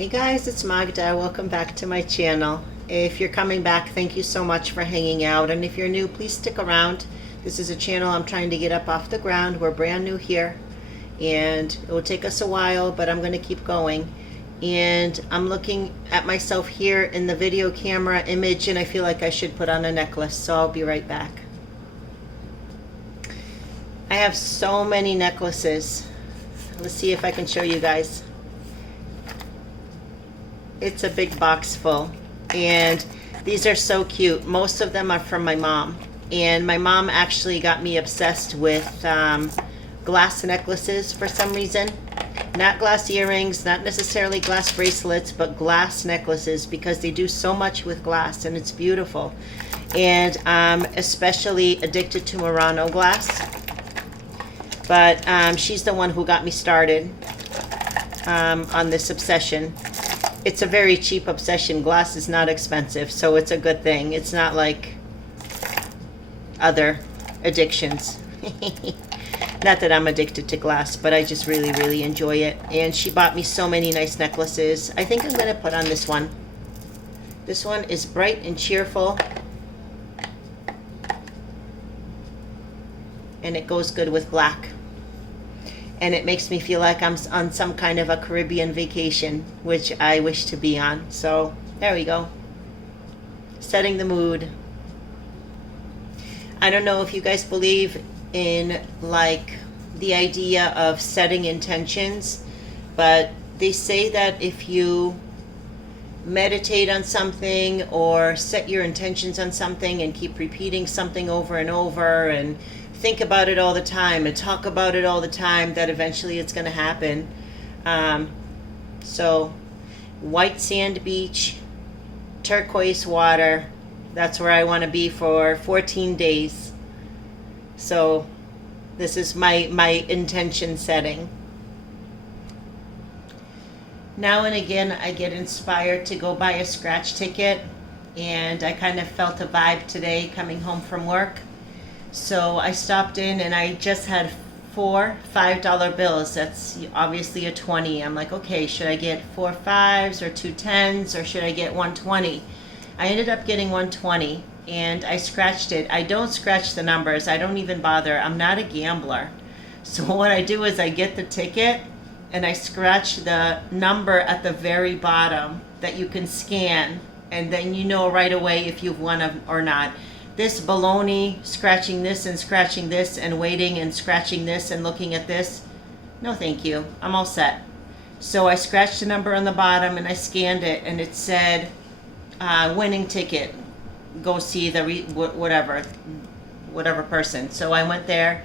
Hey guys, it's Magda. Welcome back to my channel. If you're coming back, thank you so much for hanging out. And if you're new, please stick around. This is a channel I'm trying to get up off the ground. We're brand new here and it will take us a while, but I'm going to keep going. And I'm looking at myself here in the video camera image and I feel like I should put on a necklace, so I'll be right back. I have so many necklaces. Let's see if I can show you guys. It's a big box full and these are so cute. Most of them are from my mom, and my mom actually got me obsessed with glass necklaces for some reason. Not glass earrings, not necessarily glass bracelets, but glass necklaces, because they do so much with glass and it's beautiful. And I'm especially addicted to Murano glass, but she's the one who got me started on this obsession. It's a very cheap obsession. Glass is not expensive, so it's a good thing. It's not like other addictions. Not that I'm addicted to glass, but I just really, really enjoy it. And she bought me so many nice necklaces. I think I'm going to put on this one. This one is bright and cheerful. And it goes good with black. And it makes me feel like I'm on some kind of a Caribbean vacation, which I wish to be on. So there we go. Setting the mood. I don't know if you guys believe in like the idea of setting intentions, but they say that if you meditate on something or set your intentions on something and keep repeating something over and over and think about it all the time and talk about it all the time, that eventually it's going to happen. So white sand beach, turquoise water, that's where I want to be for 14 days. So this is my intention setting. Now and again I get inspired to go buy a scratch ticket, and I kind of felt a vibe today coming home from work. So I stopped in and I just had 4 $5 bills. That's obviously a 20. I'm like, okay, should I get 4 5s or 2 10s, or should I get 120? I ended up getting 120 and I scratched it. I don't scratch the numbers. I don't even bother. I'm not a gambler. So what I do is I get the ticket and I scratch the number at the very bottom that you can scan, and then you know right away if you've won or not. This baloney, scratching this and waiting and scratching this and looking at this, no thank you, I'm all set. So I scratched the number on the bottom and I scanned it, and it said winning ticket, go see the whatever person. So I went there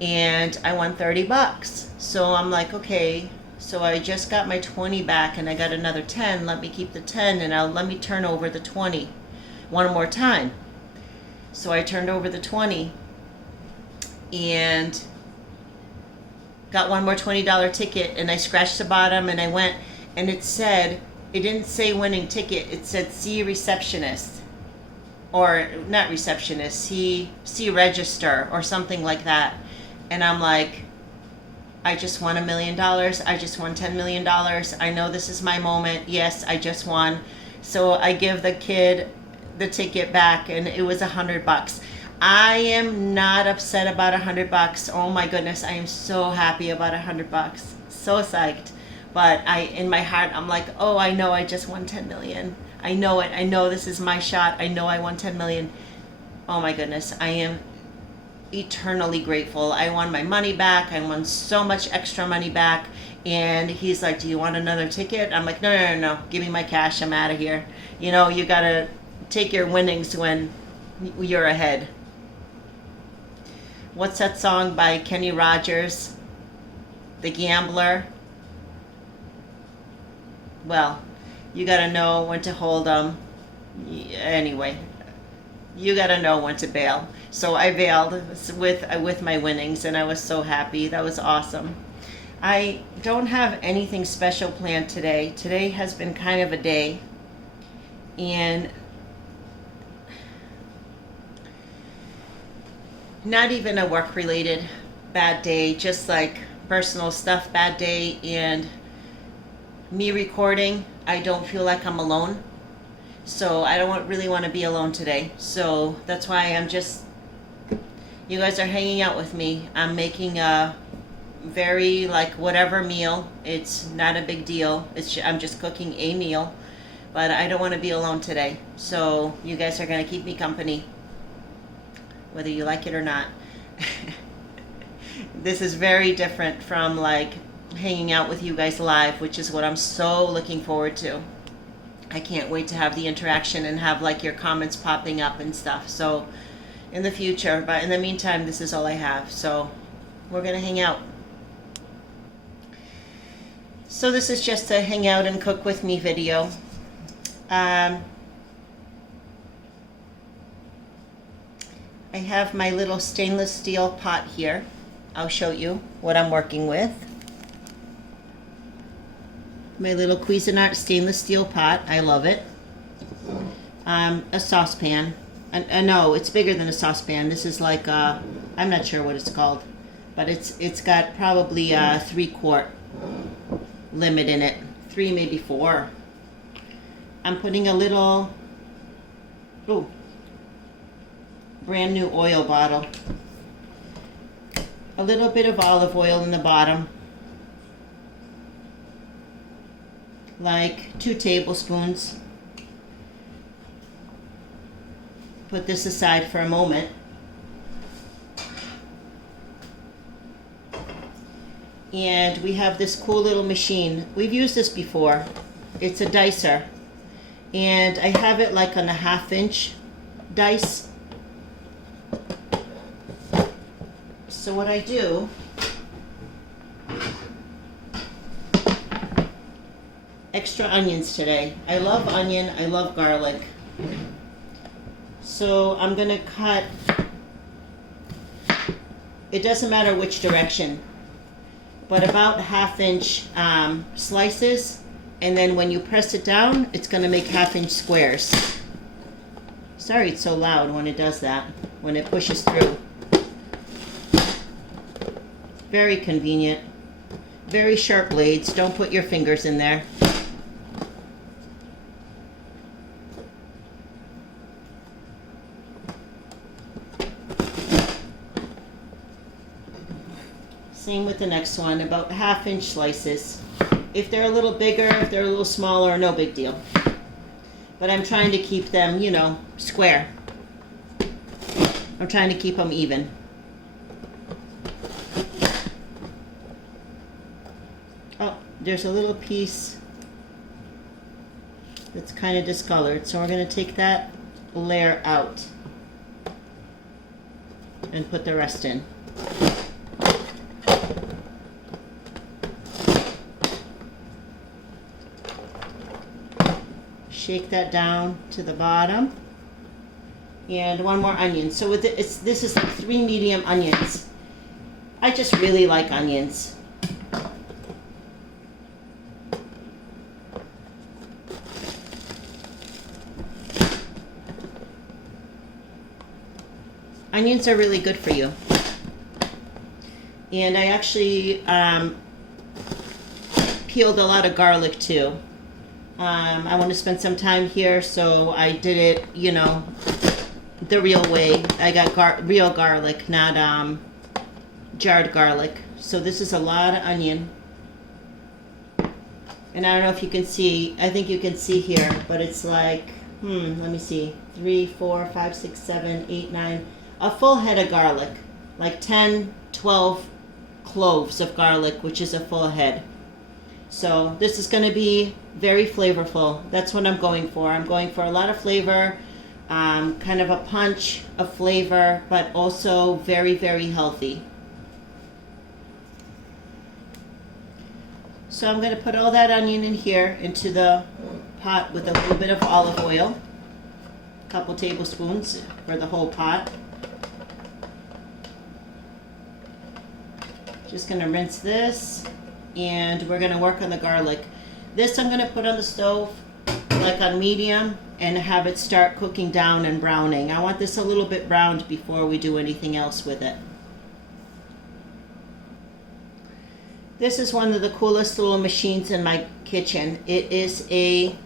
and I won $30. So I'm like, okay, so I just got my 20 back and I got another 10. Let me keep the 10 and let me turn over the 20 one more time. So I turned over the 20 and got one more $20 ticket, and I scratched the bottom and I went, and it didn't say winning ticket, it said see receptionist, or not receptionist, see register or something like that. And I'm like, I just won $1 million. I just won $10 million. I know this is my moment. Yes, I just won. So I give the kid the ticket back and it was $100. I am not upset about $100. Oh my goodness, I am so happy about $100. So psyched. But in my heart, I'm like, oh, I know I just won 10 million. I know it. I know this is my shot. I know I won 10 million. Oh my goodness, I am eternally grateful. I won my money back. I won so much extra money back. And he's like, do you want another ticket? I'm like, no. Give me my cash. I'm out of here. You know, you gotta take your winnings when you're ahead. What's that song by Kenny Rogers? The Gambler. Well, you gotta know when to hold them. Anyway, you gotta know when to bail. So I bailed with my winnings, and I was so happy. That was awesome. I don't have anything special planned today. Today has been kind of a day, and not even a work-related bad day, just like personal stuff bad day. And me recording, I don't feel like I'm alone. So I don't really want to be alone today. So that's why you guys are hanging out with me. I'm making a very like whatever meal. It's not a big deal. I'm just cooking a meal, but I don't want to be alone today. So you guys are going to keep me company, whether you like it or not. This is very different from like hanging out with you guys live, which is what I'm so looking forward to. I can't wait to have the interaction and have like your comments popping up and stuff. So in the future, but in the meantime, this is all I have. So we're gonna hang out. So this is just a hang out and cook with me video. I have my little stainless steel pot here. I'll show you what I'm working with. My little Cuisinart stainless steel pot. I love it. A saucepan. No, it's bigger than a saucepan. This is like I'm not sure what it's called, but it's got probably a 3-quart limit in it. 3, maybe 4. I'm putting a little brand new oil bottle. A little bit of olive oil in the bottom. Like 2 tablespoons. Put this aside for a moment. And we have this cool little machine. We've used this before. It's a dicer. And I have it like on a 1/2-inch dice. So what I do, extra onions today. I love onion, I love garlic. So I'm gonna cut, it doesn't matter which direction, but about 1/2-inch slices, and then when you press it down, it's gonna make 1/2-inch squares. Sorry it's so loud when it does that, when it pushes through. Very convenient. Very sharp blades. Don't put your fingers in there. Same with the next one, about 1/2-inch slices. If they're a little bigger, if they're a little smaller, no big deal. But I'm trying to keep them, you know, square. I'm trying to keep them even. Oh, there's a little piece that's kind of discolored, so we're going to take that layer out and put the rest in. Shake that down to the bottom. And 1 more onion. So with it, this is like 3 medium onions. I just really like onions. Onions are really good for you. And I actually peeled a lot of garlic too. I want to spend some time here, so I did it, you know, the real way. I got real garlic, not jarred garlic. So this is a lot of onion. And I don't know if you can see, I think you can see here, but it's like, let me see, 3, 4, 5, 6, 7, 8, 9, a full head of garlic. Like 10, 12 cloves of garlic, which is a full head. So this is going to be very flavorful. That's what I'm going for. I'm going for a lot of flavor, kind of a punch of flavor, but also very, very healthy. So I'm going to put all that onion in here into the pot with a little bit of olive oil, a couple tablespoons for the whole pot. Just going to rinse this. And we're going to work on the garlic. This I'm going to put on the stove like on medium and have it start cooking down and browning. I want this a little bit browned before we do anything else with it. This is one of the coolest little machines in my kitchen. It is a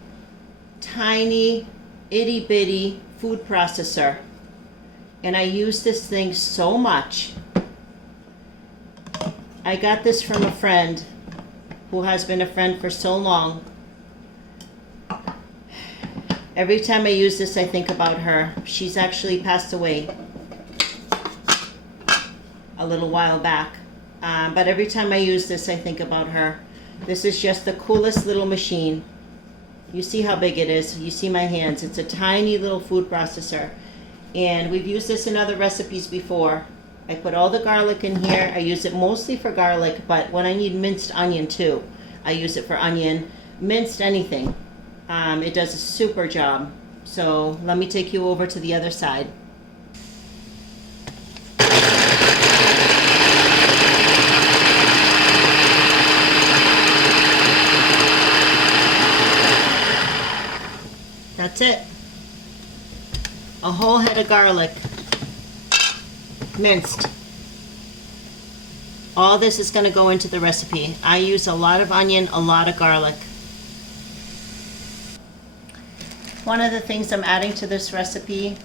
tiny, itty bitty food processor. And I use this thing so much. I got this from a friend who has been a friend for so long. Every time I use this, I think about her. She's actually passed away a little while back. But every time I use this, I think about her. This is just the coolest little machine. You see how big it is. You see my hands. It's a tiny little food processor. And we've used this in other recipes before. I put all the garlic in here. I use it mostly for garlic, but when I need minced onion too, I use it for onion. Minced anything. It does a super job. So let me take you over to the other side. That's it. A whole head of garlic, minced. All this is going to go into the recipe. I use a lot of onion, a lot of garlic. One of the things I'm adding to this recipe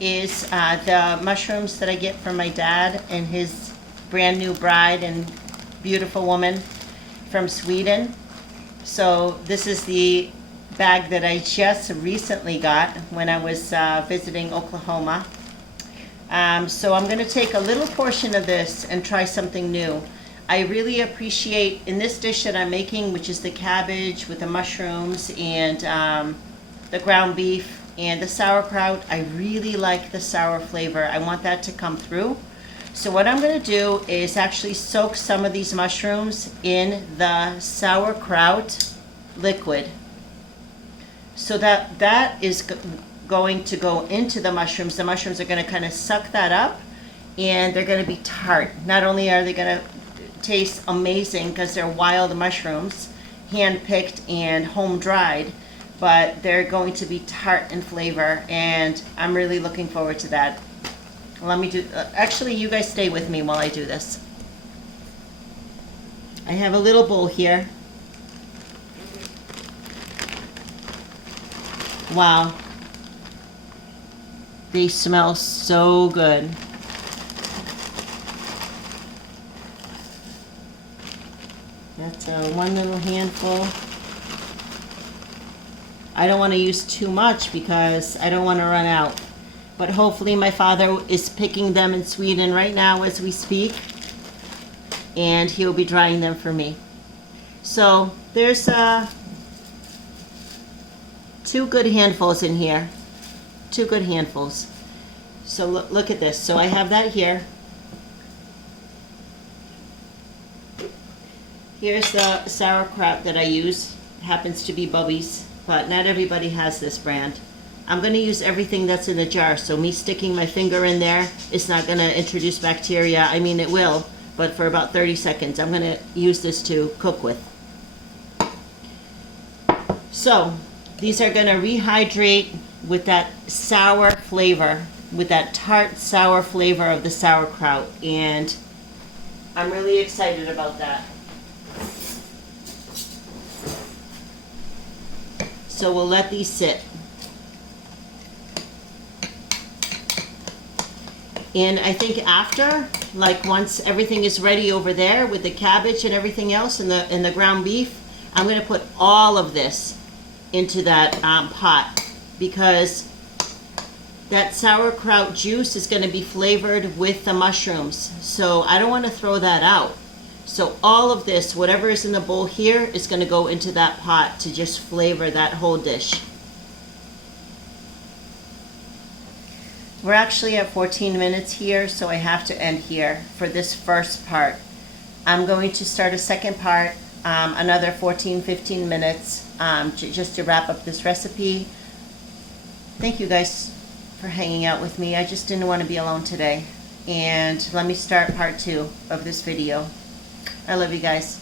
is the mushrooms that I get from my dad and his brand new bride and beautiful woman from Sweden. So this is the bag that I just recently got when I was visiting Oklahoma. So I'm going to take a little portion of this and try something new. I really appreciate, in this dish that I'm making, which is the cabbage with the mushrooms and the ground beef and the sauerkraut, I really like the sour flavor. I want that to come through. So what I'm going to do is actually soak some of these mushrooms in the sauerkraut liquid. So that is going to go into the mushrooms. The mushrooms are going to kind of suck that up, and they're going to be tart. Not only are they going to taste amazing because they're wild mushrooms, hand-picked and home-dried, but they're going to be tart in flavor, and I'm really looking forward to that. Let me do, actually you guys stay with me while I do this. I have a little bowl here. Wow. They smell so good. That's one little handful. I don't want to use too much because I don't want to run out. But hopefully my father is picking them in Sweden right now as we speak, and he'll be drying them for me. So there's 2 good handfuls in here. 2 good handfuls. So look at this. So I have that here. Here's the sauerkraut that I use. It happens to be Bubby's, but not everybody has this brand. I'm going to use everything that's in the jar, so me sticking my finger in there is not going to introduce bacteria. I mean, it will, but for about 30 seconds. I'm going to use this to cook with. So these are going to rehydrate with that sour flavor, with that tart sour flavor of the sauerkraut, and I'm really excited about that. So we'll let these sit. And I think after, like once everything is ready over there with the cabbage and everything else and the ground beef, I'm going to put all of this into that pot, because that sauerkraut juice is going to be flavored with the mushrooms. So I don't want to throw that out. So all of this, whatever is in the bowl here, is going to go into that pot to just flavor that whole dish. We're actually at 14 minutes here, so I have to end here for this first part. I'm going to start a second part, another 14-15 minutes, just to wrap up this recipe. Thank you guys for hanging out with me. I just didn't want to be alone today. And let me start part 2 of this video. I love you guys.